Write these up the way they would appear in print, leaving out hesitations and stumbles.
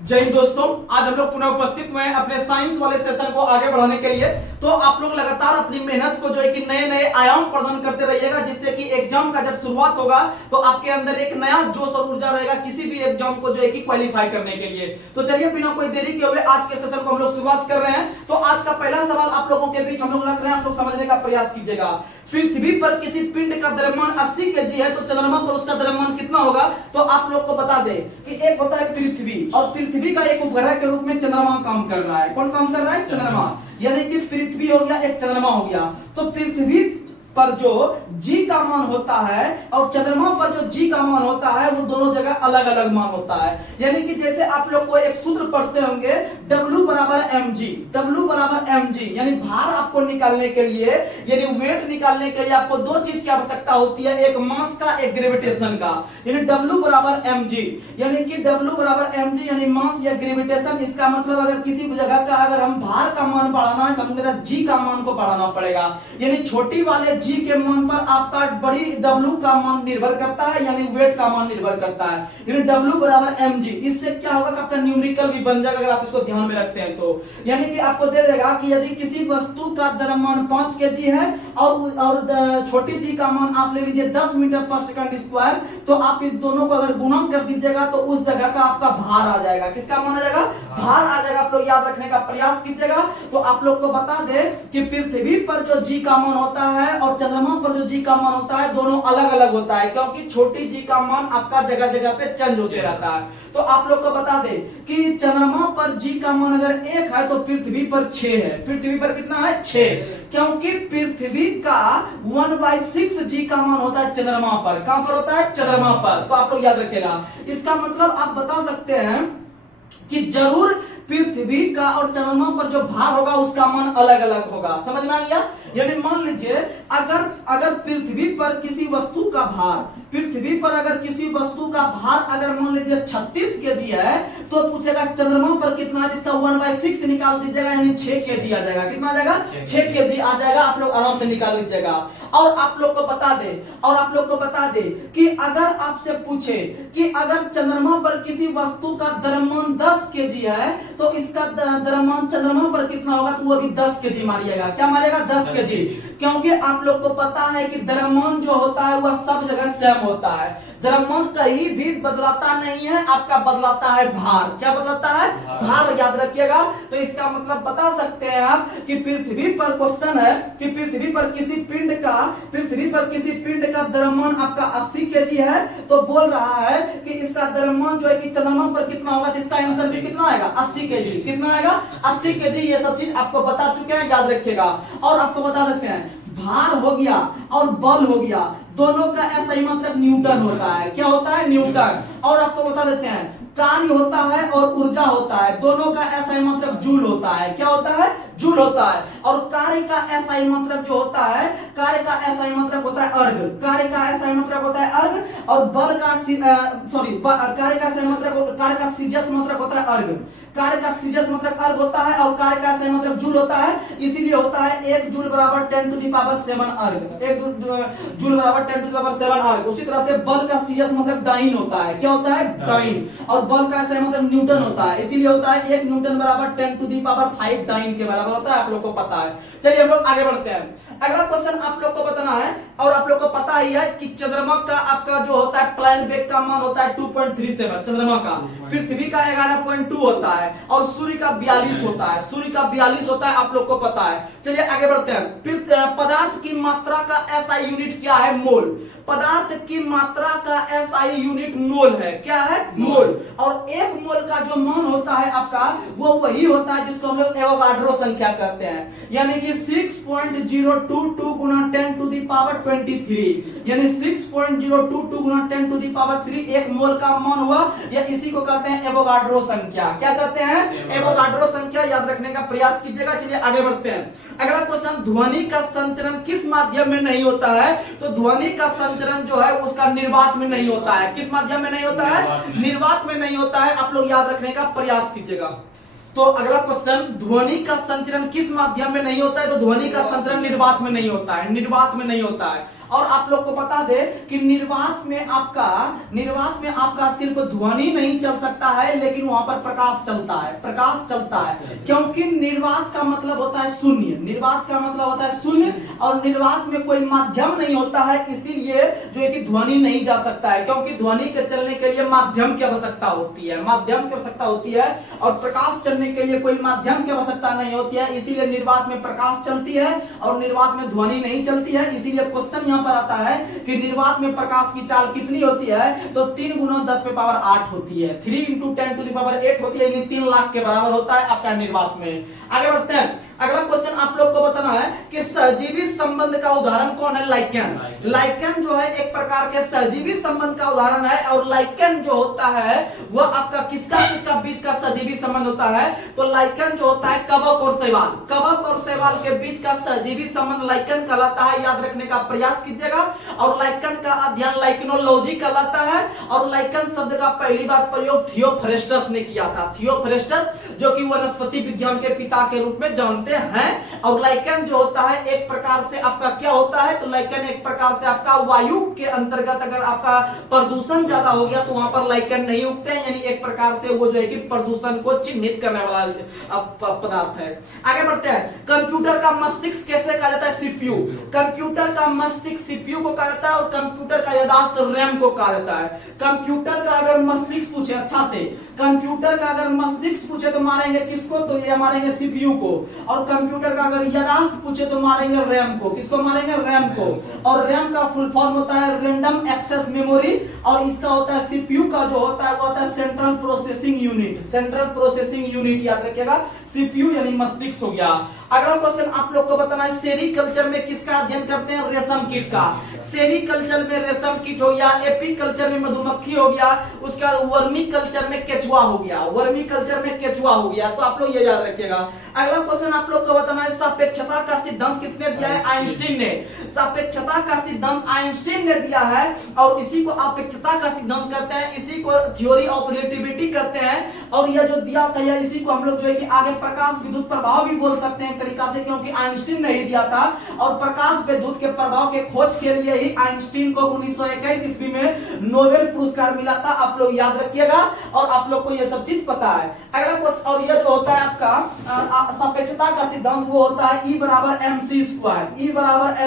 जय हिंद दोस्तों, आज हम लोग पुनः उपस्थित हुए हैं अपने साइंस वाले सेशन को आगे बढ़ाने के लिए। तो आप लोग लगातार अपनी मेहनत को जो है कि नए नए आयाम प्रदान करते रहिएगा, जिससे कि एग्जाम का जब शुरुआत होगा तो आपके अंदर एक नया जोश और ऊर्जा रहेगा किसी भी एग्जाम को जो है कि क्वालिफाई करने के लिए। तो चलिए बिना कोई देरी के हुए आज के सेशन को हम लोग शुरुआत कर रहे हैं। तो आज का पहला सवाल आप लोगों के बीच हम लोग रख रहे हैं, आप लोग समझने का प्रयास कीजिएगा। पृथ्वी पर किसी पिंड का द्रव्यमान 80 केजी है तो चंद्रमा पर उसका द्रव्यमान कितना होगा? तो आप लोग को बता दे कि एक होता है पृथ्वी, और पृथ्वी का एक उपग्रह के रूप में चंद्रमा काम कर रहा है। कौन काम कर रहा है? चंद्रमा। यानी कि पृथ्वी हो गया, एक चंद्रमा हो गया। तो पृथ्वी पर जो जी का मान होता है और चंद्रमा पर जो जी का मान होता है वो दोनों जगह अलग अलग मान होता है। यानी कि जैसे आप लोग को एक सूत्र पढ़ते होंगे W बराबर mg, W बराबर mg, यानी भार आपको निकालने के लिए, यानी वेट निकालने के लिए आपको दो चीज की आवश्यकता होती है, एक मास का, एक ग्रेविटेशन का। यानी W बराबर mg, यानी कि W बराबर mg यानी मास या ग्रेविटेशन। इसका मतलब अगर किसी भी जगह का अगर हम भार का मान बढ़ाना है तो हमें जी का मान को बढ़ाना पड़ेगा। यानी छोटी वाले जी के मान पर आपका बड़ी W का मान निर्भर करता है, यानी वेट का मान निर्भर करता है। यानी W बराबर mg, इससे क्या होगा कि आपका न्यूमेरिकल भी बन जाएगा अगर आप इसको ध्यान में रखते हैं तो। यानी कि आपको दे देगा कि यदि किसी वस्तु का द्रव्यमान 5 केजी है और छोटी जी का मान आप ले लीजिए 10 मीटर पर सेकंड स्क्वायर, तो आप इन दोनों को अगर गुणा कर दीजिएगा तो उस जगह का आपका भार आ जाएगा। किसका मान आ जाएगा? भार आ जाएगा। आप लोग याद रखने का प्रयास कीजिएगा। तो आप लोग को बता दे कि पृथ्वी पर जो जी का मान होता है और चंद्रमा पर जो जी का मान होता है दोनों अलग अलग होता है, क्योंकि छोटी जी का मान आपका जगह जगह पे चेंज होते रहता है। तो आप लोग को बता दे कि चंद्रमा पर जी का मान अगर 1 है तो पृथ्वी पर 6 है। पृथ्वी पर कितना है? 6, क्योंकि पृथ्वी का 1/6 जी का मान होता है चंद्रमा पर। कहां पर होता है? चंद्रमा पर। तो आप लोग याद रखिएगा। इसका मतलब आप बता सकते हैं कि जरूर पृथ्वी का और चंद्रमा पर जो भार होगा उसका मान अलग अलग होगा। समझ में आ गया? यानी मान लीजिए अगर पृथ्वी पर किसी वस्तु का भार, पृथ्वी पर अगर किसी वस्तु का भार अगर मान लीजिए 36 केजी है तो पूछेगा चंद्रमा पर कितना है, जिसका 1/6 निकाल दीजिएगा, यानी 6 केजी आ जाएगा। कितना आ जाएगा? 6 केजी आ जाएगा। आप लोग आराम से निकाल लीजिएगा। और आप लोग को बता दे कि अगर आपसे पूछे कि अगर चंद्रमा पर किसी वस्तु का द्रव्यमान 10 केजी है तो इसका द्रव्यमान चंद्रमा पर कितना होगा, तो वो भी 10 केजी मारिएगा। क्या मारिएगा? 10 केजी। क्योंकि आप लोग को पता है कि द्रव्यमान जो होता है वह सब जगह सेम होता है। द्रव्यमान कहीं भी बदलाता नहीं है, आपका बदलाता है भार। क्या बदलाता है? भार। याद रखिएगा। तो इसका मतलब बता सकते हैं आप कि पृथ्वी पर क्वेश्चन है कि पृथ्वी पर किसी पिंड का द्रव्यमान आपका 80 केजी है, तो बोल रहा है कि इसका द्रव्यमान जो है कि चंद्रमा पर कितना होगा, तो इसका आंसर भी कितना आएगा? 80 केजी। कितना आएगा? 80 केजी। ये सब चीज आपको बता चुके हैं, याद रखिएगा। और आपको बता देते हैं भार हो गया और बल हो गया, दोनों का SI मात्रक न्यूटन होता है। क्या होता है? न्यूटन। और आपको बता देते हैं कार्य होता है और ऊर्जा होता है, दोनों का SI मात्रक जूल होता है। क्या होता है? जूल होता है। और कार्य का SI मात्रक जो होता है, कार्य का SI मात्रक होता है अर्ग। कार्य का SI मात्रक होता है अर्ग। और बल का कार्य का SI मात्रक, कार्य का CGS मात्रक होता है अर्ग। कार्य का CGS मात्रक अर्ग होता है और कार्य का SI मात्रक जूल होता है। इसीलिए होता है 1 जूल बराबर 10⁻7 अर्ग। 1 जूल बराबर 10⁻7 अर्ग। उसी तरह से बल का CGS मात्रक डाइन होता है। क्या होता है? डाइन। और बल का SI मात्रक न्यूटन होता है। इसीलिए होता है 1 न्यूटन बराबर 10⁵ डाइन के बराबर होता है। आप लोग को पता है। चलिए हम लोग आगे बढ़ते हैं। अगला क्वेश्चन आप लोग को बताना है, और आप लोग को पता ही है कि चंद्रमा का आपका जो होता है प्लान वेग का मान होता है 2.37 चंद्रमा का। पृथ्वी का 11.2 होता है और सूर्य का 42 होता है। सूर्य का 42 होता है, आप लोग को पता है। चलिए आगे बढ़ते हैं। पदार्थ की मात्रा का SI यूनिट क्या है? मोल। पदार्थ की मात्रा का SI यूनिट मोल है। क्या है? मोल। और 1 मोल का जो मान होता है आपका वो वही होता है जिसको हम लोग एवोगाड्रो संख्या कहते हैं। यानी कि 6.022 गुना 10⁻23, यानी 6.022 गुना 10⁻3 1 मोल का मान हुआ, या इसी को कहते हैं एवोगाड्रो संख्या। क्या कहते हैं? एवोगाड्रो संख्या। याद रखने का प्रयास कीजिएगा। चलिए आगे बढ़ते हैं। अगला क्वेश्चन, ध्वनि का संचरण किस माध्यम में नहीं होता है? तो ध्वनि का संचरण जो है उसका निर्वात में नहीं होता है। किस माध्यम में नहीं होता है? निर्वात में नहीं होता है। आप लोग याद रखने का प्रयास कीजिएगा। तो अगला क्वेश्चन, ध्वनि का संचरण किस माध्यम में नहीं होता है? तो ध्वनि का संचरण निर्वात में नहीं होता है। निर्वात में नहीं होता है। और आप लोग को बता दे कि निर्वात में आपका सिर्फ ध्वनि नहीं चल सकता है, लेकिन वहां पर प्रकाश चलता है, प्रकाश चलता है, क्योंकि निर्वात का मतलब होता है शून्य, निर्वात का मतलब होता है शून्य, और निर्वात में कोई माध्यम नहीं होता है, इसीलिए जो है कि ध्वनि नहीं जा सकता है, क्योंकि ध्वनि के चलने के लिए माध्यम की आवश्यकता होती है, माध्यम की आवश्यकता होती है, और प्रकाश चलने के लिए कोई माध्यम की आवश्यकता नहीं होती है, इसीलिए निर्वात में प्रकाश चलती है और निर्वात में ध्वनि नहीं चलती है। इसीलिए क्वेश्चन यहां पर आता है कि निर्वात में प्रकाश की चाल कितनी होती है, तो 3 × 10⁸ होती है, 3 × 10⁸ होती है, यानी 3 लाख के बराबर होता है आपका निर्वात में। आगे बढ़ते हैं, अगला क्वेश्चन आप लोग को बताना है कि सहजीवी संबंध का उदाहरण कौन है? लाइकेन। लाइकेन जो है एक प्रकार के सहजीवी संबंध का उदाहरण है, और लाइकेन जो होता है वह आपका किसका बीच का सहजीवी संबंध होता है? तो लाइकेन जो होता है कवक और शैवाल, कवक और शैवाल के बीच का सहजीवी संबंध लाइकेन कहलाता है, याद रखने का प्रयास कीजिएगा। और लाइकेन का अध्ययन लाइकेनोलॉजी कहलाता है, और लाइकेन शब्द का पहली बार प्रयोग थियोफ्रेस्टस ने किया था, थियोफ्रेस्टस जो कि वनस्पति विज्ञान के पिता के रूप में जानते हैं। और लाइकेन जो होता है एक प्रकार से आपका क्या होता है? तो लाइकेन एक प्रकार से आपका वायु के अंतर्गत, अगर आपका प्रदूषण ज्यादा हो गया तो वहां पर लाइकेन नहीं उगते हैं, यानी एक प्रकार से वो जो है कि प्रदूषण को चिन्हित करने वाला पदार्थ है। आगे बढ़ते हैं, कंप्यूटर का मस्तिष्क कैसे कहा जाता है? सीपीयू। कंप्यूटर का मस्तिष्क सीपीयू को कहा जाता है, और कंप्यूटर का याददाश्त रैम को कहा जाता है। कंप्यूटर का अगर मस्तिष्क पूछे, अच्छा से कंप्यूटर का अगर मस्तिष्क पूछे तो मारेंगे किसको? तो ये मारेंगे सीपीयू को। और कंप्यूटर का अगर याददाश्त पूछे तो मारेंगे रैम को। किसको मारेंगे? रैम को। और रैम का फुल फॉर्म होता है रैंडम एक्सेस मेमोरी, और इसका होता है सीपीयू का जो होता है वो होता है central processing unit, central processing unit याद रखिएगा, सीपीयू यानी मस्तिष्क हो गया। अगला क्वेश्चन आप लोग को बताना है, सेरीकल्चर में किसका अध्ययन करते हैं? रेशम कीट का। सेरीकल्चर में रेशम कीट हो गया, एपीकल्चर में मधुमक्खी हो गया, उसके बाद वर्मी कल्चर में केचुआ हो गया, वर्मी कल्चर में केचुआ हो गया, तो आप लोग ये याद रखिएगा। अगला क्वेश्चन आप लोग को बताना है, सापेक्षता का सिद्धांत किसने दिया है? आइंस्टीन ने। सापेक्षता का सिद्धांत आइंस्टीन ने दिया है, और इसी को अपेक्षता का सिद्धांत कहते हैं, इसी को थ्योरी ऑफ रिलेटिविटी कहते हैं। और यह जो दिया था, इसी को हम लोग जो है कि आगे प्रकाश विद्युत प्रभाव भी बोल सकते हैं तरीका से, क्योंकि आइंस्टीन ने ही दिया था। और प्रकाश विद्युत के प्रभाव के खोज के लिए ही आइंस्टीन को 1921 ईस्वी में नोबेल पुरस्कार मिला था, आप लोग याद रखिएगा, और आप लोग को यह सब चीज पता है। अगला क्वेश्चन, और यह जो होता है आपका सापेक्षता का सिद्धांत वो होता है E = mc², E =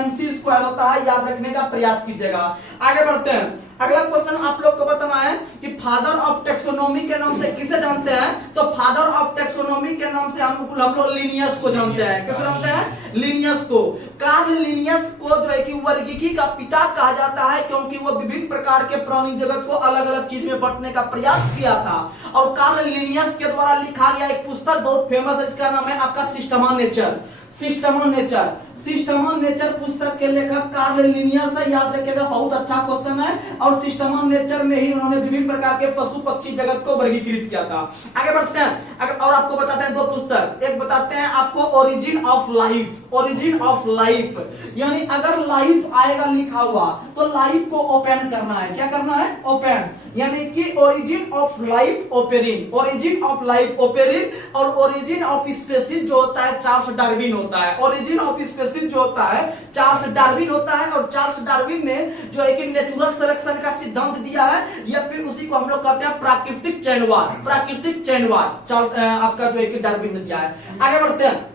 mc² होता है, याद रखने का प्रयास कीजिएगा। आगे बढ़ते हैं, अगला क्वेश्चन आप लोग को बताना है कि फादर ऑफ टेक्सोनोमी के नाम से किसे जानते हैं? तो फादर ऑफ टेक्सोनोमी के नाम से हम लोग लिनियस को जानते हैं। किसको जानते हैं? लिनियस को। कार्ल लिनियस को जो है कि वर्गीकी का पिता कहा जाता है, क्योंकि वो विभिन्न प्रकार के प्राणी जगत को अलग अलग चीज में बांटने का प्रयास किया था। और कार्ल लिनियस के द्वारा लिखा गया एक पुस्तक बहुत फेमस है, जिसका नाम है आपका system of nature. System of nature, system of nature पुस्तक के लेखक कार्ल लिनियस है, याद रखिएगा, बहुत अच्छा क्वेश्चन है। और सिस्टम ऑफ नेचर में ही उन्होंने विभिन्न प्रकार के पशु पक्षी जगत को वर्गीकृत किया था। आगे बढ़ते हैं, और आपको बताते हैं 2 पुस्तक, एक बताते हैं आपको origin of life, origin of life, यानी अगर लाइफ आएगा लिखा हुआ तो लाइफ को ओपन करना है, क्या करना है? ओपन, यानी कि origin of life Oparin, origin of life Oparin. और ओरिजिन ऑफ स्पीसीज जो होता है चार्ल्स डार्विन होता है, ओरिजिन ऑफ स्पीसीज जो होता है चार्ल्स डार्विन होता है। और चार्ल्स डार्विन ने जो है कि नेचुरल सिलेक्शन का सिद्धांत दिया है, या फिर उसी को हम लोग कहते हैं प्राकृतिक चयनवाद, प्राकृतिक चयनवाद आपका जो है कि डार्विन ने दिया है। आगे बढ़ते हैं,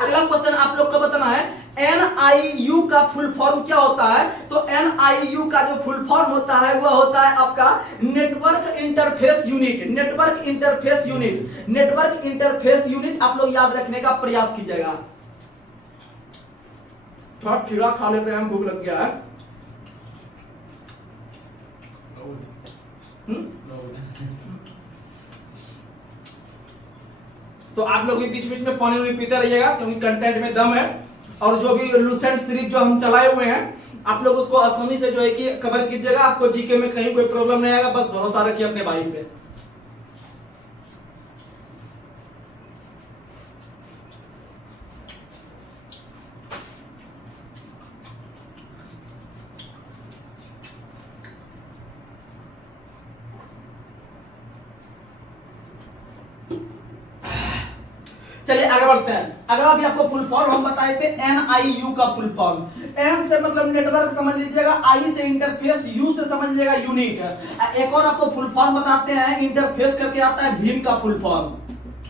अगला क्वेश्चन आप लोग को बताना है, NIU का फुल फॉर्म क्या होता है? तो NIU का जो फुल फॉर्म होता है वह होता है आपका network interface unit, network interface unit, network interface unit. आप लोग याद रखने का प्रयास कीजिएगा। थोड़ा खीरा खा लेते हैं, भूख लग गया है। तो आप लोग भी बीच बीच में पानी पीते रहिएगा, क्योंकि कंटेंट में दम है। और जो भी लूसेंट सीरीज जो हम चलाए हुए हैं, आप लोग उसको आसानी से जो है कि कवर कीजिएगा, आपको जीके में कहीं कोई प्रॉब्लम नहीं आएगा, बस भरोसा रखिए अपने भाई पे। चलिए आगे बढ़ते हैं। अगला भी आपको फुल फॉर्म हम बताए थे NIU का फुल फॉर्म। N से मतलब नेटवर्क समझ लीजिएगा, I से इंटरफेस, U से समझ लीजिएगा यूनिट। एक और आपको फुल फॉर्म बताते हैं, इंटरफेस करके आता है भीम का फुल फॉर्म।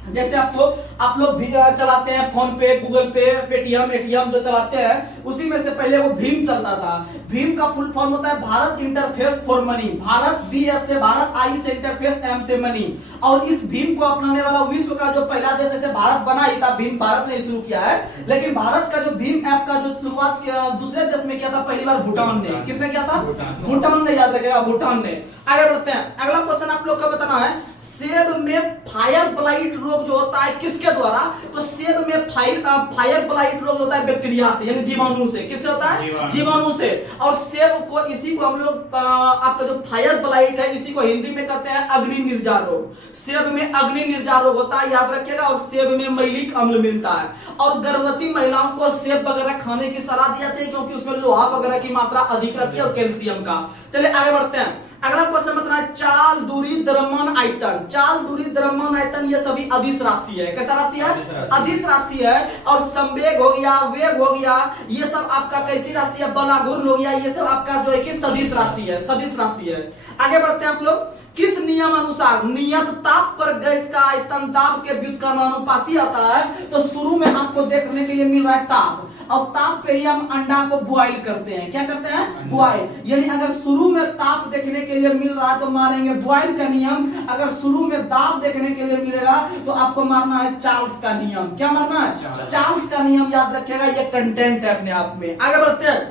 जैसे आप लोग भी चलाते हैं फोन पे, गूगल पे, पेटीएम, एटीएम जो चलाते हैं, उसी में से पहले वो भीम चलता था। भीम का फुल फॉर्म होता है Bharat interface for money. Bharat BS से भारत, I से इंटरफेस, M से मनी। और इस भीम को अपनाने वाला विश्व का जो पहला देश ऐसे भारत बना ही था, भीम भारत ने शुरू किया है। लेकिन भारत का जो भीम ऐप का जो शुरुआत दूसरे देश में किया था पहली बार भूटान ने। किसने किया था? भूटान ने, याद रखिएगा भूटान ने। आगे बढ़ते हैं। अगला क्वेश्चन आप लोग को बताना है, सेब में फायर ब्लाइट रोग जो होता है किसके द्वारा? तो सेब में फायर ब्लाइट रोग होता है बैक्टीरिया से, यानी जीवाणु से। किससे होता है? जीवाणु से। और सेब को, इसी को हम लोग आपका जो फायर ब्लाइट है, इसी को हिंदी में कहते हैं अग्नि निर्जा रोग। सेब में अग्नि निर्जा रोग होता है, याद रखिएगा। और सेब में मैलिक अम्ल मिलता है। और गर्भवती महिलाओं को सेब वगैरह खाने की सलाह दी जाती है, क्योंकि उसमें लोहा वगैरह की मात्रा अधिक रहती है और कैल्शियम का। चलिए आगे बढ़ते हैं। अगला क्वेश्चन बताना है, चाल, दूरी, द्रव्यमान, आयतन। चाल, दूरी, द्रव्यमान, आयतन ये सभी अदिश राशि है। कैसा राशि है? अदिश राशि है। और संवेग हो गया, वेग हो गया, ये सब आपका कैसी राशि है? बल, घूर्ण हो गया, ये सब आपका जो है कि सदिश राशि है, सदिश राशि है। आगे बढ़ते हैं आप लोग। किस नियम अनुसार नियत ताप पर गैस का आयतन दाब के व्युत्क्रमानुपाती आता है? तो शुरू में आपको देखने के लिए मिल रहा है ताप, और ताप पे ही हम अंडा को बॉईल करते हैं। क्या करते हैं? बॉईल। यानी अगर शुरू में ताप देखने के लिए मिल रहा है तो मारेंगे बॉईल का नियम। अगर शुरू में दाब देखने के लिए मिलेगा तो आपको मारना है चार्ल्स का नियम। क्या मारना है? चार्ल्स का नियम, याद रखिएगा। ये कंटेंट है अपने आप में। आगे बढ़ते हैं।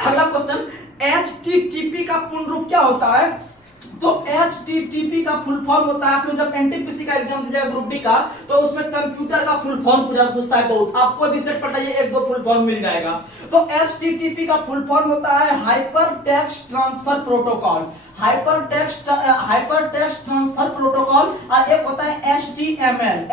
अगला क्वेश्चन, HTTP का पूर्ण रूप क्या होता है? तो HTTP का फुल फॉर्म होता है, आप लोग जब NTPC का एग्जाम दीजिएगा ग्रुप डी का, तो उसमें कंप्यूटर का फुल फॉर्म पूछता है बहुत। आपको भी सेट पढ़ाइए, एक दो फुल फॉर्म मिल जाएगा। तो HTTP का फुल फॉर्म होता है hyper text transfer protocol. Hyper text transfer protocol. और एक होता है HTML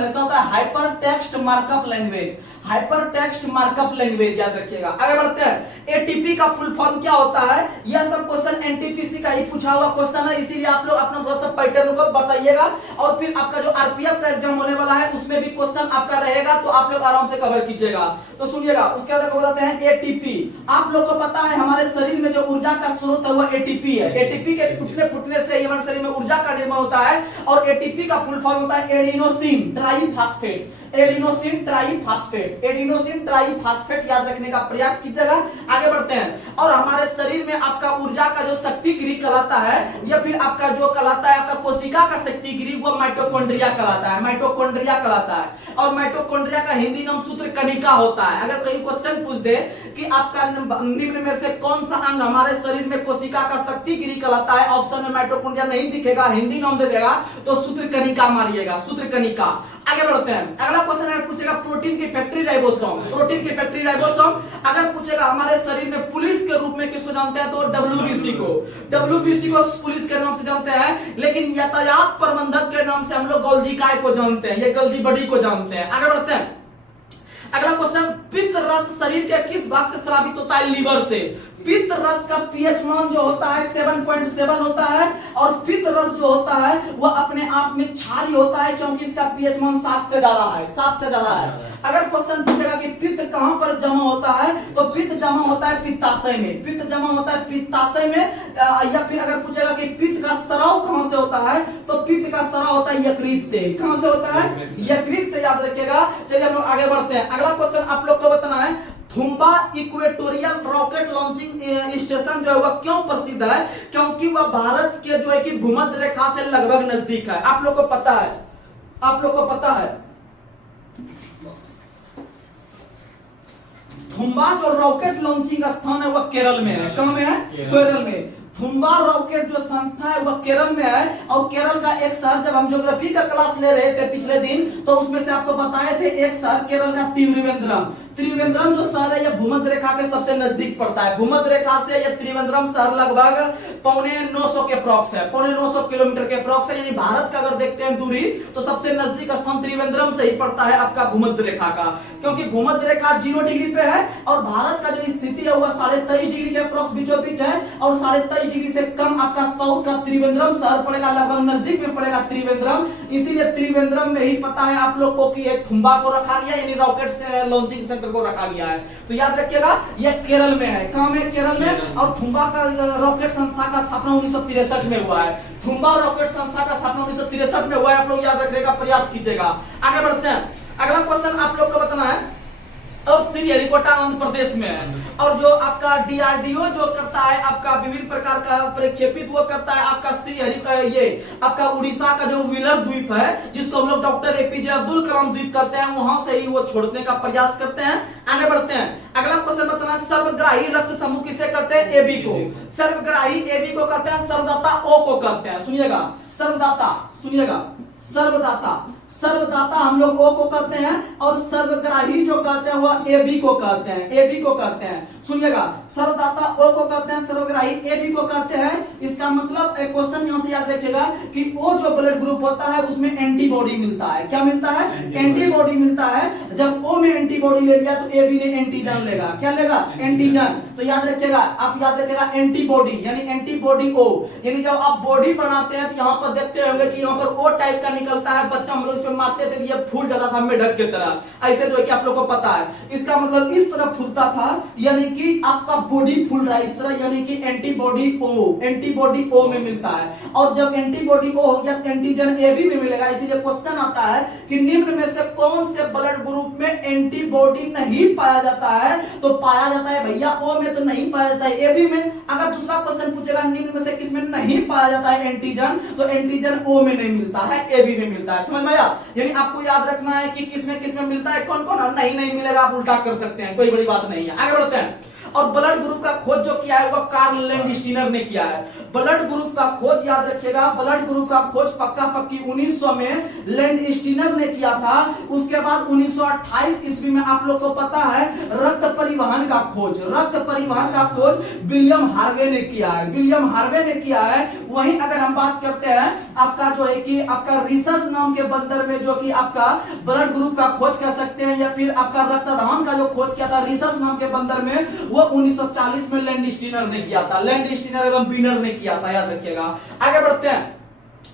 इसका होता है hyper text markup language. Hyper text markup language, याद रखिएगा। आगे बढ़ते हैं। ATP का फुल फॉर्म क्या होता है? यह सब क्वेश्चन NTPC का ही पूछा हुआ क्वेश्चन है, इसीलिए आप लोग अपना थोड़ा सा पैटर्न को बताइएगा। और फिर आपका जो RPF का एग्जाम होने वाला है उसमें भी क्वेश्चन आपका रहेगा, तो आप लोग आराम से कवर कीजिएगा। तो सुनिएगा, उसके बाद बताते हैं ATP। आप लोग को पता है हमारे शरीर में जो ऊर्जा का स्रोत है वो ATP है। ATP के फुटने से हमारे शरीर में ऊर्जा का निर्माण होता है। और ATP का फुल फॉर्म होता है adenosine triphosphate. Adenosine triphosphate, adenosine triphosphate, याद रखने का प्रयास कीजिएगा। आगे बढ़ते हैं। और हमारे शरीर में आपका ऊर्जा का जो शक्ति गृह कहलाता है, या फिर आपका जो कहलाता है आपका कोशिका का शक्ति गृह, वो माइटोकॉन्ड्रिया कहलाता है। माइटोकॉन्ड्रिया कहलाता है। और माइटोकॉन्ड्रिया का हिंदी नाम सूत्रकणिका होता है। अगर कहीं क्वेश्चन पूछ दे कि आपका निम्न में से कौन सा अंग हमारे शरीर में कोशिका का शक्ति गृह कहलाता है, ऑप्शन में माइटोकॉन्ड्रिया नहीं दिखेगा, हिंदी नाम दे देगा, तो सूत्रकणिका मारिएगा, सूत्रकणिका। आगे बढ़ते हैं। अगला क्वेश्चन अगर पूछेगा प्रोटीन की फैक्ट्री राइबोसोम। प्रोटीन की फैक्ट्री राइबोसोम। अगर पूछेगा हमारे शरीर में पुलिस के रूप में किसको जानते हैं, तो WBC को। WBC को पुलिस के नाम से जानते हैं। लेकिन यातायात प्रबंधक के नाम से हम लोग गोल्जी काय को जानते हैं, ये गोल्जी बॉडी को जानते हैं। आगे बढ़ते हैं। अगला क्वेश्चन, पित्त रस शरीर के किस भाग से स्रावित होता है? लीवर से। पित्त रस का पीएच मान जो होता है 7.7 होता है। और पित्त रस जो होता है वह अपने आप में क्षारीय होता है, क्योंकि इसका पीएच मान 7 से ज्यादा है, 7 से ज्यादा है। अगर क्वेश्चन पूछेगा कि पित्त कहां पर जमा होता है, तो पित्त जमा होता है पित्ताशय में। पित्त जमा होता है पित्ताशय में। या फिर अगर पूछेगा कि पित्त का स्राव कहां से होता है, तो पित्त का स्राव होता है यकृत से। कहां से होता है? यकृत से, याद रखिएगा। चलिए हम लोग आगे बढ़ते हैं। अगला क्वेश्चन आप लोग को बताना है, Thumba equatorial rocket launching station जो है वह क्यों प्रसिद्ध है? क्योंकि वह भारत के जो है कि भूमध्य रेखा से लगभग नजदीक है। आप लोग को पता है, आप लोग को पता है थुम्बा जो रॉकेट लॉन्चिंग स्थान है वह केरल में है। कहां में है? केरल में। थुम्बा रॉकेट जो संस्था है वह केरल में है। और केरल का एक शहर, जब हम ज्योग्राफी का क्लास ले रहे थे पिछले दिन, तो उसमें से आपको बताए थे एक शहर केरल का त्रिवेंद्रम। त्रिवेंद्रम जो शहर है यह भूमध्य रेखा के सबसे नजदीक पड़ता है। भूमध्य रेखा से यह त्रिवेंद्रम शहर लगभग 950 के प्रॉक्स है, 950 किलोमीटर के प्रॉक्स है। यानी भारत का अगर देखते हैं दूरी, तो सबसे नजदीक स्थान त्रिवेंद्रम से ही पड़ता है आपका भूमध्य रेखा का, क्योंकि भूमध्य रेखा 0 डिग्री पे है। और भारत का जो स्थिति है वह 23.5 डिग्री के प्रॉक्स बीचों बीच है। और 23.5 डिग्री से कम आपका साउथ का त्रिवेंद्रम शहर पड़ेगा, लगभग नजदीक में पड़ेगा त्रिवेंद्रम। इसीलिए त्रिवेंद्रम में ही पता है आप लोग को कि एक थुम्बा को रखा गया, यानी रॉकेट से लॉन्चिंग सेंटर को रखा गया है। तो याद रखिएगा ये केरल में है। कहां में? केरल में। और थुम्बा का रॉकेट संस्था का स्थापना 1963 में हुआ है। थुम्बा रॉकेट संस्था का स्थापना 1963 में हुआ है। आप लोग याद रखने का प्रयास कीजिएगा। आगे बढ़ते हैं। अगला क्वेश्चन आप लोग को बताना है, अब श्रीहरिकोटा आंध्र प्रदेश में है। और जो आपका डीआरडीओ जो करता है आपका विभिन्न प्रकार का प्रक्षेपित वो करता है आपका श्रीहरिकोटा, ये आपका उड़ीसा का जो व्हीलर द्वीप है जिसको हम लोग डॉक्टर एपीजे अब्दुल कलाम द्वीप करते हैं, वहां से ही वो छोड़ने का प्रयास करते हैं। आगे बढ़ते हैं। अगला क्वेश्चन बताना, सर्वग्राही रक्त समूह किसे कहते हैं? एबी को। सर्वग्राही एबी को कहते हैं, सर्वदाता ओ को कहते हैं। सुनिएगा, सर्वदाता, सुनिएगा, सर्वदाता, सर्वदाता हम लोग ओ को कहते हैं, और सर्वग्राही जो कहते हैं वह एबी को कहते हैं। एबी को कहते हैं, सुनिएगा, सर्वदाता ओ को कहते हैं, सर्वग्राही एबी को कहते हैं। इसका मतलब एक क्वेश्चन यहां से याद रखिएगा कि ओ जो ब्लड ग्रुप होता है उसमें एंटीबॉडी मिलता है। क्या मिलता है? एंटीबॉडी मिलता है। जब ओ में एंटीबॉडी ले लिया तो एबी ने एंटीजन लेगा। क्या लेगा? एंटीजन। तो याद रखिएगा, आप याद रखिएगा एंटीबॉडी यानी एंटीबॉडी ओ, यानी जब आप बॉडी बनाते हैं तो यहां पर देखते होंगे कि यहां पर ओ टाइप का निकलता है। बच्चा हम लोग इसमें मारते थे, ये फूल जाता था मेढक की तरह, ऐसे जो है कि आप लोग को पता है। इसका मतलब इस तरह फूलता था, यानी कि आपका बॉडी फूल रहा है इस तरह, यानी कि एंटीबॉडी ओ, एंटीबॉडी ओ में मिलता है। और जब एंटीबॉडी ओ हो गया एंटीजन एबी में मिलेगा। इसीलिए क्वेश्चन आता है कि निम्न में से कौन से ब्लड ग्रुप में एंटीबॉडी नहीं पाया जाता है? तो पाया जाता है भैया ओ में, तो नहीं पाया जाता है एबी में। अगर दूसरा क्वेश्चन पूछेगा निम्न में से किसमें नहीं पाया जाता है एंटीजन, तो एंटीजन ओ में नहीं मिलता है, एबी में मिलता है। समझ में आया? यानी आपको याद रखना है कि किसमें मिलता है, कौन कौन, और नहीं मिलेगा आप उल्टा कर सकते हैं, कोई बड़ी बात नहीं है। आगे बढ़ते हैं। और ब्लड ग्रुप का खोज जो किया है वह कार्ल लैंडस्टीनर ने किया है। ब्लड ग्रुप का खोज याद रखिएगा, ब्लड ग्रुप का खोज पक्का पक्की 1900 में लैंडस्टीनर ने किया था। उसके बाद 1928 ईस्वी में आप लोग को पता है रक्त परिवहन का खोज, रक्त परिवहन का खोज विलियम हार्वे ने किया है। विलियम हार्वे ने किया है। वहीं अगर हम बात करते हैं आपका जो है कि आपका रिसर्च नाम के बंदर में जो कि आपका ब्लड ग्रुप का खोज कर सकते हैं, या फिर आपका रक्तदान का जो खोज किया था रिसर्च नाम के बंदर में, वो 1940 में लैंडस्टीनर ने किया था। लैंडस्टीनर एवं बीनर ने किया था, याद रखिएगा। आगे बढ़ते हैं।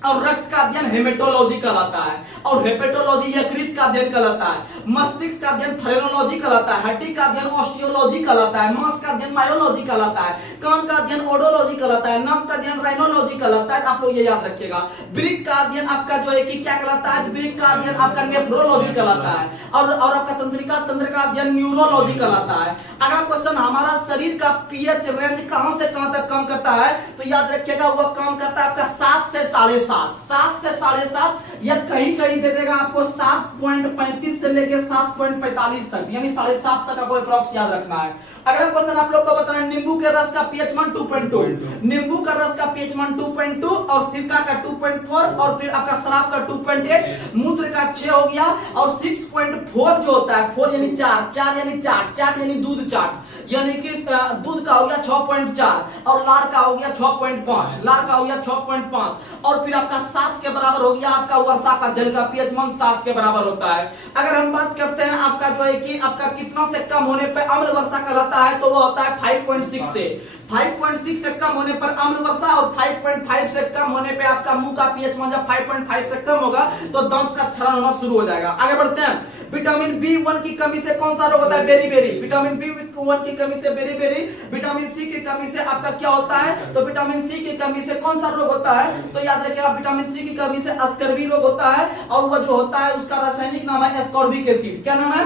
और रक्त का अध्ययन हेमेटोलॉजी कहलाता है, और हेपेटोलॉजी यकृत का अध्ययन कहलाता है। मस्तिष्क का अध्ययन फ्रेनोलॉजी कहलाता है। हड्डी का अध्ययन ऑस्टियोलॉजी कहलाता है। मांस का अध्ययन मायोलॉजी कहलाता है। कान का अध्ययन ओडोलॉजी कहलाता है। नाक का अध्ययन राइनोलॉजी कहलाता है। आप लोग ये याद रखिएगा। वृक्क का अध्ययन आपका जो है कि क्या कहलाता है? वृक्क का अध्ययन आपका नेफ्रोलॉजी कहलाता है। और आपका तंत्र का अध्ययन न्यूरोलॉजी कहलाता है। अगला क्वेश्चन, हमारा शरीर का पीएच रेंज कहां से कहां तक काम करता है? तो याद रखिएगा वह काम करता है आपका 7 से 7.5, 7 से 7.5, या कहीं कहीं दे देगा आपको 7.35 से लेके 7.45 तक, यानी 7.5 तक आपको अप्रॉक्स याद रखना है। अगला क्वेश्चन आप लोग को बताना है, नींबू के रस का पीएच मान 2.2, नींबू का रस का पीएच मान 2.2, और सिरका का 2.4, और फिर आपका शराब का 2.8, मूत्र का 6 हो गया, और 6.4 जो होता है 4 यानी 4 यानी चाट यानी दूध चाट, यानी कि दूध का हो गया 6.4, और लार का हो गया 6.5, लार का हो गया 6.5, और फिर आपका 7 के बराबर हो गया आपका वर्षा का जल का पीएच मान 7 के बराबर होता है। अगर हम बात करते हैं आपका जो है कि आपका कितना से कम होने पे अम्ल वर्षा कहलाता है, तो वो होता है 5.6 से 5.6 से कम होने पर अम्ल वर्षा, और 5.5 से कम होने पे आपका मुंह का पीएच मान जब 5.5 से कम होगा तो दांत का क्षरण होना शुरू हो जाएगा। आगे बढ़ते हैं। विटामिन B1 की कमी से कौन सा रोग होता है? बेरी। विटामिन B1 की कमी से बेरी। विटामिन सी की कमी से आपका क्या होता है? तो विटामिन सी की कमी से कौन सा रोग होता है? तो याद रखिएगा विटामिन सी की कमी से अस्कर्वी रोग होता है, और वह जो होता है उसका रासायनिक नाम है एस्कॉर्बिक एसिड। क्या नाम है?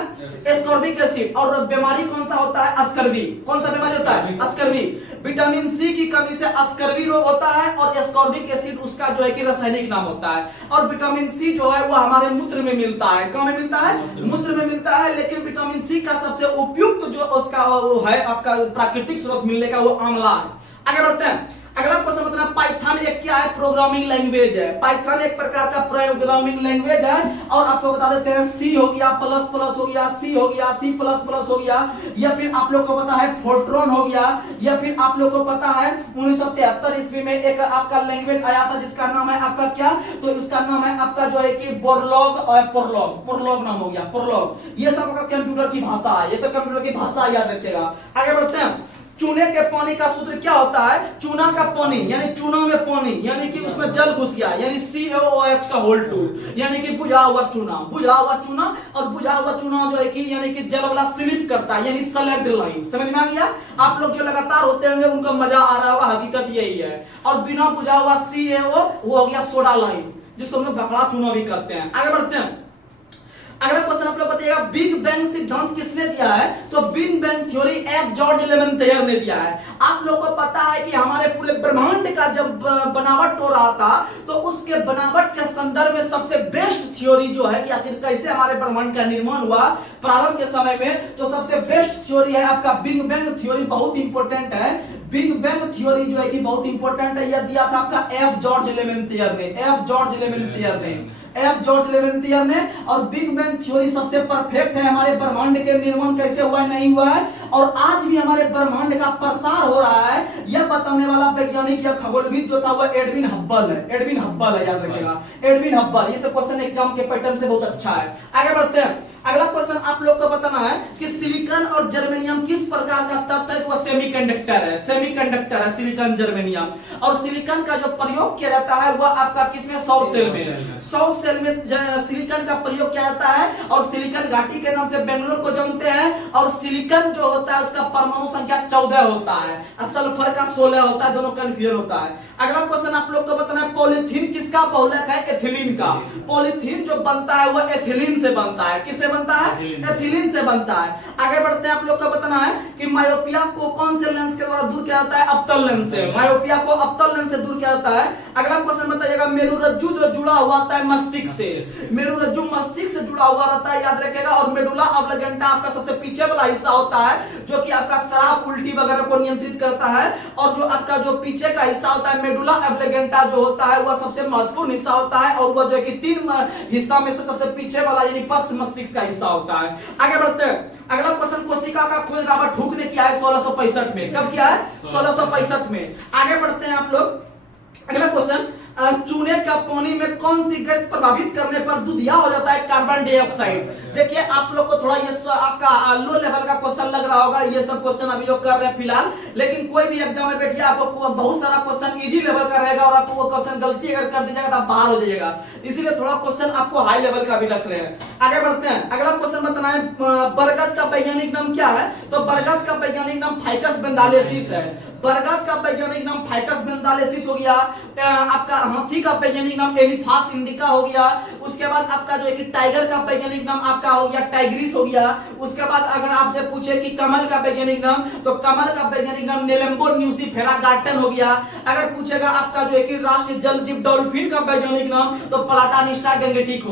Ascorbic acid. और बीमारी कौन सा होता है? अस्कर्वी। कौन सा बीमारी होता है? अस्कर्वी। विटामिन सी की कमी से अस्कर्वी रोग होता है, और एस्कॉर्बिक एसिड उसका जो है कि रासायनिक नाम होता है। और विटामिन सी जो है वो हमारे मूत्र में मिलता है। कहां में मिलता है? मूत्र में मिलता है। लेकिन विटामिन सी का सबसे उपयुक्त जो उसका वो है आपका प्राकृतिक स्रोत मिलने का वो आंवला है। आगे बढ़ते हैं। अगला क्वेश्चन बताना, पाइथन एक क्या है? प्रोग्रामिंग लैंग्वेज है। पाइथन एक प्रकार का प्रोग्रामिंग लैंग्वेज है, और आपको बता देते हैं सी हो गया, प्लस प्लस हो गया, सी हो गया, सी प्लस प्लस हो गया, या फिर आप लोग को पता है फोर्ट्रॉन हो गया, या फिर आप लोग को पता है 1973 ईस्वी में एक आपका लैंग्वेज आया था जिसका नाम है आपका क्या? तो उसका नाम है आपका जो है कि बोरलॉग और पोरलॉग नाम हो गया, पोरलॉग। ये सब आपका कंप्यूटर की भाषा है, ये सब कंप्यूटर की भाषा याद रखिएगा। आगे बढ़ते हैं। चूने के पानी का सूत्र क्या होता है, चूना का पानी यानी चूना में पानी यानी कि उसमें जल घुस गया यानी CaOH का होल 2 यानी कि बुझा हुआ चूना और बुझा हुआ चूना जो है कि यानी कि जल वाला स्लिप करता है यानी सलेक्ट लाइन। समझ में आ गया? आप लोग जो लगातार होते होंगे उनका मजा आ रहा होगा, हकीकत यही है। और बिना बुझा हुआ CaO वो हो गया सोडा लाइन, जिसको हम लोग बखड़ा चूना भी करते हैं। आगे बढ़ते हैं। अगला क्वेश्चन आप लोग बताइएगा, बिग बैंग सिद्धांत किसने दिया है? तो big bang theory F George Lemaitre ने दिया है। आप लोग को पता है कि हमारे पूरे ब्रह्मांड का जब बनावट हो रहा था तो उसके बनावट के संदर्भ में सबसे बेस्ट थ्योरी जो है कि आखिर कैसे हमारे ब्रह्मांड का निर्माण हुआ प्रारंभ के समय में, तो सबसे बेस्ट थ्योरी है आपका बिग बैंग थ्योरी। बहुत इंपॉर्टेंट है बिग बैंग थ्योरी जो है कि बहुत इंपॉर्टेंट है। यह दिया था आपका एफ जॉर्ज लेमेंथेयर ने। और बिग बैंग थ्योरी सबसे परफेक्ट है। हमारे ब्रह्मांड के निर्माण कैसे हुआ है, नहीं हुआ है, और आज भी हमारे ब्रह्मांड का प्रसार हो रहा है, यह बताने वाला वैज्ञानिक या खगोलविद जो था वह एडविन हब्बल है। याद रखिएगा, एडविन हब्बल। ये क्वेश्चन एग्जाम के पैटर्न से बहुत अच्छा है। आगे बढ़ते हैं। अगला क्वेश्चन आप लोग को बताना है कि सिलिकॉन और जर्मेनियम किस प्रकार का तत्व है? तो वह सेमीकंडक्टर है सिलिकॉन जर्मेनियम। और सिलिकॉन का जो प्रयोग किया जाता है वह आपका किसमें, सौर सेल में सिलिकॉन का प्रयोग किया जाता है। और सिलिकॉन घाटी के नाम से बेंगलोर को जानते हैं। और सिलिकॉन जो होता है उसका परमाणु संख्या 14 होता है और सल्फर का 16 होता है, दोनों कंफ्यूजन होता है। अगला क्वेश्चन आप लोग को बताना है, पॉलीथीन किसका बहुलक है? एथिलीन का। पॉलीथीन जो बनता है वह एथिलीन से बनता है। किससे बनता है? एथिलीन से बनता है। आगे बढ़ते हैं। आप लोग को बताना है कि मायोपिया को कौन से लेंस के द्वारा दूर किया जाता है? अवतल लेंस से। मायोपिया को अवतल लेंस से दूर किया जाता है। अगला क्वेश्चन बताइएगा, मेरुरज्जु जो जुड़ा हुआ होता है मस्तिष्क से, मेरुरज्जु मस्तिष्क से जुड़ा हुआ रहता है, याद रखिएगा। और मेडुला ऑब्लिगेंटा आपका सबसे पीछे वाला हिस्सा होता है जो कि आपका शराब उल्टी वगैरह को नियंत्रित करता है। और जो आपका जो पीछे का हिस्सा होता है मेडुला ऑब्लिगेंटा जो होता है वह सबसे महत्वपूर्ण हिस्सा होता है। और वह जो है कि 3 हिस्सा में से सबसे पीछे वाला यानी पश्च मस्तिष्क का हिस्सा होता है। आगे बढ़ते हैं। अगला क्वेश्चन, कोशिका का खोज रॉबर्ट हुक ने किया है 1665 में। कब किया है? 1665 में। आगे बढ़ते हैं आप लोग। अगला क्वेश्चन, चूने का पानी में कौन सी गैस प्रभावित करने पर दूधिया हो जाता है? Carbon dioxide. देखिए आप लोग को थोड़ा ये आपका लो लेवल का क्वेश्चन लग रहा होगा, ये सब क्वेश्चन अभी जो कर रहे हैं फिलहाल, लेकिन कोई भी एग्जाम में बैठिए आपको बहुत सारा क्वेश्चन इजी लेवल का रहेगा और आपको वो क्वेश्चन गलती अगर कर दीजिएगा तो आप बाहर हो जाइएगा, इसीलिए थोड़ा क्वेश्चन आपको हाई लेवल का भी रख रहे हैं। आगे बढ़ते हैं। अगला क्वेश्चन बताना है, बरगद का वैज्ञानिक नाम क्या है? तो बरगद का वैज्ञानिक नाम फाइकस बेंडालेसिस है। बरगद का वैज्ञानिक नाम फाइकस बेंडालेसिस हो गया। आपका हाथी का वैज्ञानिक नाम एलिफास इंडिका हो गया। उसके बाद आपका जो है कि टाइगर का वैज्ञानिक नाम आपका हो गया टाइग्रिस हो गया। उसके बाद अगर आपसे पूछे कि कमल का वैज्ञानिक नाम, तो कमल का वैज्ञानिक नाम नेलेम्बो न्यूसिफेरा गार्टन हो गया। अगर पूछेगा आपका जो है कि राष्ट्रीय जल जीव डॉल्फिन का वैज्ञानिक नाम, तो प्लाटानिस्टा गंगेटिक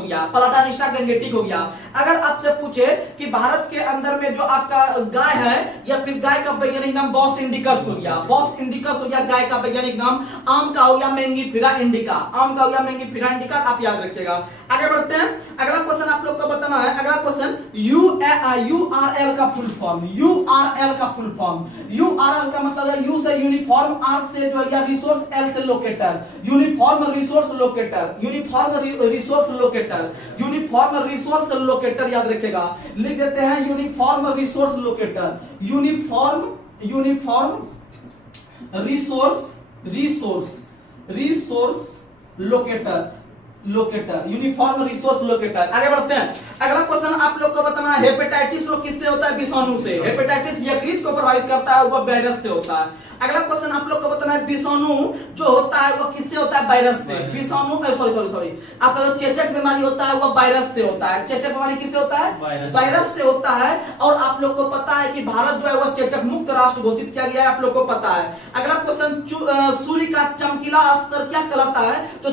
हो गया। अगर आपसे पूछे कि भारत के अंदर में जो आपका गाय है या फिर गाय का वैज्ञानिक नाम बॉस इंडिकस हो गया गाय का वैज्ञानिक नाम। आम का हो गया मैंगीफेरा इंडिका, आप याद रखिएगा। आगे बढ़ते हैं। अगला क्वेश्चन आप लोग को बताना है। अगला क्वेश्चन, यूआरएल का फुल फॉर्म। यूआरएल का मतलब है यू से यूनिफॉर्म, आर से जो है रिसोर्स, एल से लोकेटर। यूनिफॉर्म रिसोर्स लोकेटर याद रखिएगा। लिख देते हैं uniform resource locator. Uniform resource locator. आगे बढ़ते हैं। अगला क्वेश्चन आप लोग को बताना है, हेपेटाइटिस रोग किससे होता है? विषाणु से। हेपेटाइटिस यकृत को प्रभावित करता है, वह वायरस से होता है। अगला क्वेश्चन आप लोग को बताना है, विषाणु जो होता है वह किससे होता है? वायरस से। विषाणु सॉरी आपका जो चेचक बीमारी होता है वह वायरस से होता है। चेचक बीमारी किससे होता है? वायरस से होता है। और आप लोग को पता है कि भारत जो है वह चेचक मुक्त राष्ट्र घोषित किया गया है, आप लोग को पता है। अगला क्वेश्चन, सूर्य का चमकीला स्तर क्या कहलाता है? तो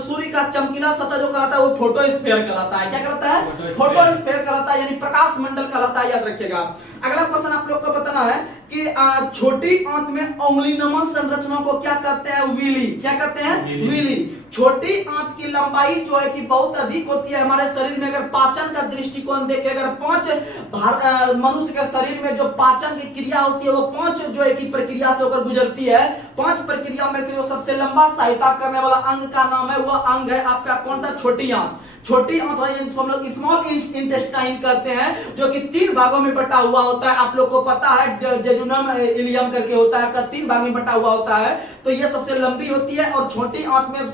सूर्य का चमकीला सतह जो कहलाता है वो फोटोस्फीयर कहलाता है। क्या कहलाता है? फोटोस्फीयर कहलाता है, यानी प्रकाश मंडल कहलाता है, याद रखिएगा। अगला क्वेश्चन आप लोग को बताना है कि छोटी आंत में में उंगलीनुमा संरचना को क्या कहते हैं? विली। क्या कहते हैं? विली। छोटी आंत की लंबाई जो है कि बहुत अधिक होती है हमारे शरीर में। अगर पाचन का दृष्टिकोण देखें, अगर 5 मनुष्य के शरीर में जो पाचन की क्रिया होती है वो 5 जो है कि प्रक्रिया से होकर गुजरती है। 5 प्रक्रिया में से जो सबसे लंबा सहायता करने वाला अंग का नाम है, वह अंग है आपका कौन सा? छोटी आंत। छोटी आंत जिसको हम लोग स्मॉल इंटेस्टाइन करते हैं, जो कि 3 भागों में बटा हुआ होता है। आप लोग को पता है जेजुनम इलियम करके होता है, 3 भाग में बटा हुआ होता है। तो ये सबसे लंबी होती है और छोटी आंत में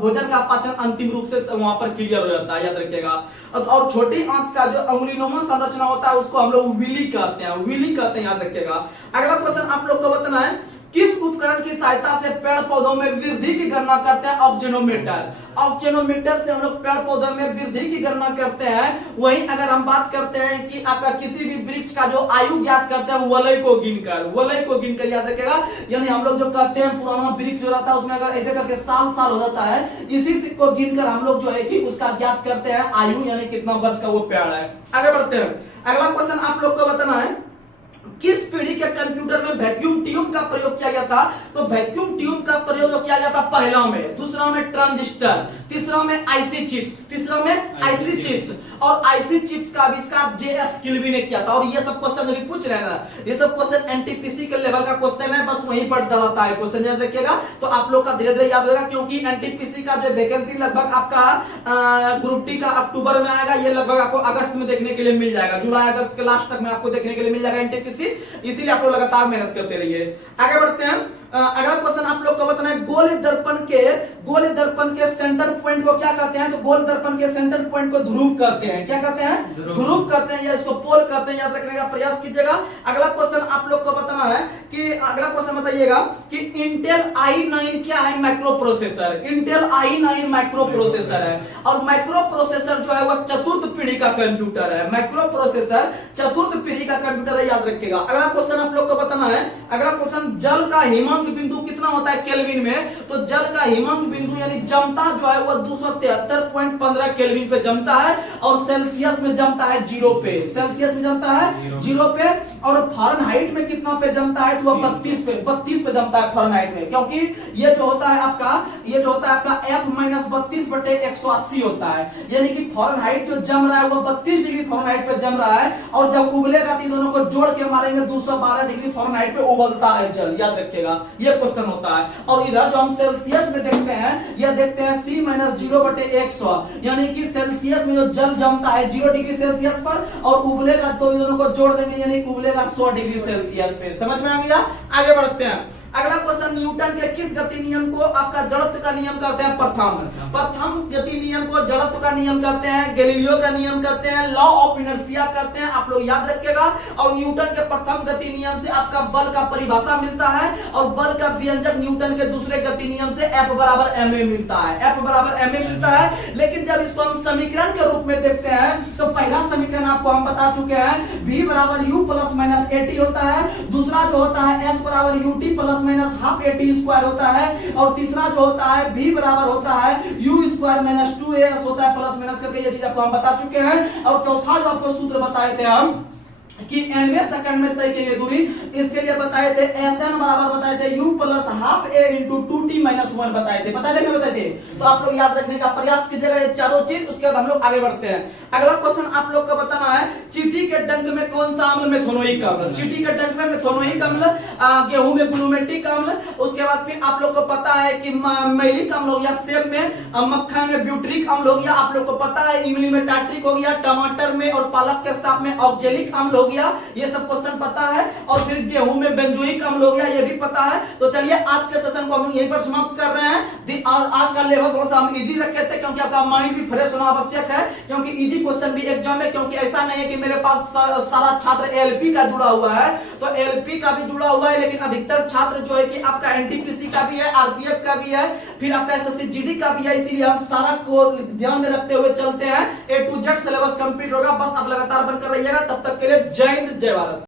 भोजन का पाचन अंतिम रूप से वहां पर क्लियर हो जाता है, याद रखिएगा। और छोटी आंत का जो उंगलीनुमा संरचना होता है उसको हम लोग विली कहते हैं, विली कहते हैं, याद रखिएगा। अगला क्वेश्चन आप लोग को बताना है, किस उपकरण की सहायता से पेड़ पौधों में वृद्धि की गणना करते हैं? ऑक्जेनोमीटर। ऑक्जेनोमीटर से हम लोग पेड़ पौधों में वृद्धि की गणना करते हैं। वहीं अगर हम बात करते हैं कि आपका किसी भी वृक्ष का जो आयु ज्ञात करते हैं वलय को गिनकर, वलय को गिनकर, याद रखेगा। यानी हम लोग जो कहते हैं पुराना वृक्ष जो रहता है उसमें अगर ऐसे करके साल साल हो जाता है, इसी को गिनकर हम लोग जो है कि उसका ज्ञात करते हैं आयु, यानी कितना वर्ष का वो पेड़ है। आगे बढ़ते हैं। अगला क्वेश्चन आप लोग को बताना है, किस पीढ़ी के कंप्यूटर में वैक्यूम ट्यूब का प्रयोग किया गया था? तो वैक्यूम ट्यूब का प्रयोग किया गया था पहला में, दूसरा में ट्रांजिस्टर, तीसरा में आईसी चिप्स, तीसरा में आईसी चिप्स। और आईसी चिप्स का आविष्कार जेएस किल्वी ने किया था। और ये सब क्वेश्चन जो भी पूछ रहे हैं ना, ये सब क्वेश्चन एनटीपीसी के लेवल का क्वेश्चन है, बस वहीं पर डलाता है क्वेश्चन, याद रखिएगा। तो आप लोग का धीरे धीरे याद होगा, क्योंकि एनटीपीसी का जो वैकेंसी लगभग आपका ग्रुप टी का अक्टूबर में आएगा, ये लगभग आपको अगस्त में देखने के लिए मिल जाएगा, जुलाई अगस्त के लास्ट तक में आपको देखने के लिए मिल जाएगा एनटीपीसी। इसीलिए आप लोग लगातार मेहनत करते रहिए। आगे बढ़ते हैं। अगला क्वेश्चन आप लोग को बताना है, गोल दर्पण के सेंटर पॉइंट को क्या कहते हैं? तो गोल दर्पण के सेंटर पॉइंट को ध्रुव कहते हैं। क्या कहते हैं? ध्रुव कहते हैं, या इसको पोल कहते हैं, याद रखने का प्रयास कीजिएगा। अगला क्वेश्चन आप लोग को बताना है कि अगला क्वेश्चन बताइएगा कि इंटेल i9 क्या है? Micro processor. Intel i9 micro processor है। और माइक्रो प्रोसेसर जो है वो 4th पीढ़ी का कंप्यूटर है। माइक्रो प्रोसेसर 4th पीढ़ी का कंप्यूटर है, याद रखिएगा। अगला क्वेश्चन आप लोग को बताना है, अगला क्वेश्चन, जल का हिमांक बिंदु कितना होता है केल्विन में? तो जल का हिमांक बिंदु यानी जमता जो है वो 273.15 केल्विन पे जमता है। और सेल्सियस में जमता है 0 पे, सेल्सियस में जमता है 0 पे। और फारेनहाइट में कितना पे जमता है? तो 32 पे जमता है फारेनहाइट में, क्योंकि ये जो होता है आपका F-32/180 होता है। यानी कि फारेनहाइट जो जम रहा है वो 32 डिग्री फारेनहाइट पे जम रहा है। और जब उबलेगा तो दोनों को जोड़ के मारेंगे 212 डिग्री फारेनहाइट पे उबलता है जल, याद रखिएगा। ये क्वेश्चन होता है। और इधर जो हम सेल्सियस में देखते हैं, ये देखते हैं C-0/100, यानी कि सेल्सियस में जो जल जमता है 0 डिग्री सेल्सियस पर, और उबलेगा तो दोनों को जोड़ देंगे, यानी उबलेगा 100 डिग्री सेल्सियस पे। समझ में आ गया? आगे बढ़ते हैं। अगला क्वेश्चन, न्यूटन के किस गति नियम को आपका जड़त्व का नियम कहते हैं? प्रथम गति नियम को जड़त्व का नियम कहते हैं, गैलीलियो का नियम कहते हैं, लॉ ऑफ इनर्शिया कहते हैं, आप लोग याद रखिएगा। और न्यूटन के प्रथम गति नियम से आपका बल का परिभाषा मिलता है, और बल का व्यंजक न्यूटन के दूसरे गति नियम से F बराबर ma मिलता है, F बराबर ma मिलता है। लेकिन जब इसको हम समीकरण के रूप में देखते हैं, तो पहला समीकरण आपको हम बता चुके हैं, v बराबर u प्लस माइनस at होता है। दूसरा जो होता है s बराबर ut plus minus half at square होता है। और तीसरा जो होता है v बराबर होता है u स्क्वायर माइनस 2as होता है, प्लस माइनस करके ये चीज आपको हम बता चुके हैं। और चौथा जो आपको सूत्र बताए थे हम कि 90 सेकंड में तय की गई दूरी, इसके लिए बताए थे Sn बराबर बताए थे u plus half a into 2t minus 1 बताए थे, बताए थे। तो आप लोग याद रखने का प्रयास कीजिएगा ये चारों चीज। उसके बाद हम लोग आगे बढ़ते हैं। अगला क्वेश्चन आप लोग को बताना है, चींटी के डंक में कौन सा अम्ल? मेथोनोइक अम्ल। चींटी के डंक में मेथोनोइक अम्ल, गेहूं में ग्लूमेटिक अम्ल। उसके बाद फिर आप लोग को पता है कि मैलिक अम्ल हो गया, सेब में, मक्खन में ब्यूटरिक अम्ल हो गया, आप लोग को पता है इमली में टार्ट्रिक हो गया, टमाटर में और पालक के साथ में ऑक्जेलिक अम्ल हो गया, ये सब क्वेश्चन पता है। और फिर गेहूं में बेंजोइक अम्ल हो गया, ये भी पता है। तो चलिए आज के सेशन को हम यहीं पर समाप्त कर रहे हैं। और आज का लेवल थोड़ा सा हम इजी रखे थे, क्योंकि आपका माइंड भी फ्रेश होना आवश्यक है, क्योंकि इजी क्वेश्चन भी एग्जाम में, क्योंकि ऐसा नहीं है कि मेरे पास सारा छात्र एलपी का जुड़ा हुआ है, तो एलपी का भी जुड़ा हुआ है, लेकिन अधिकतर छात्र जो है कि आपका एनटीपीसी का भी है, आरपीएफ का भी है, फिर आपका एसएससी जीडी का भी है। इसीलिए हम सारा को ध्यान में रखते हुए चलते हैं। A to Z syllabus complete होगा, बस आप लगातार बनकर रहिएगा। तब तक के लिए जय हिंद, जय भारत।